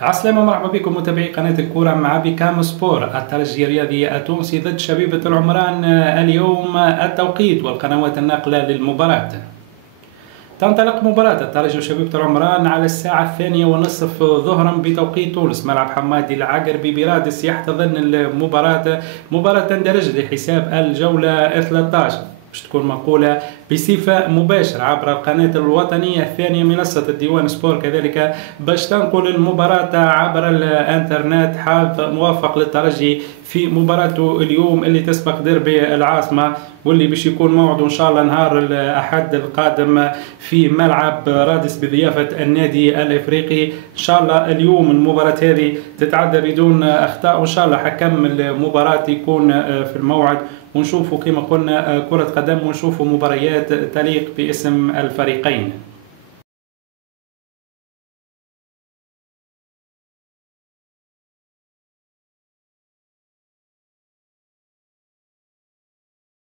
عسلامة، مرحبا بكم متابعي قناة الكورة مع بكام سبور. الترجي الرياضي التونسي ضد شبيبة العمران اليوم التوقيت والقنوات الناقلة للمباراة. تنطلق مباراة الترجي وشبيبة العمران على الساعة 2:30 ظهرا بتوقيت تونس. ملعب حمادي العقربي برادس يحتضن المباراة، مباراة تندرج لحساب الجولة 13 باش تكون مقولة بصفة مباشرة عبر القناة الوطنية الثانية منصة الديوان سبور، كذلك باش تنقل المباراة عبر الانترنت حاط موافق للترجي في مباراته اليوم اللي تسبق ديربي العاصمة، واللي باش يكون موعد ان شاء الله نهار الاحد القادم في ملعب رادس بضيافة النادي الافريقي. ان شاء الله اليوم المباراة هذه تتعدى بدون اخطاء، وان شاء الله حكم المباراة يكون في الموعد، ونشوفوا كما قلنا كرة قدم ونشوفوا مباريات تليق باسم الفريقين.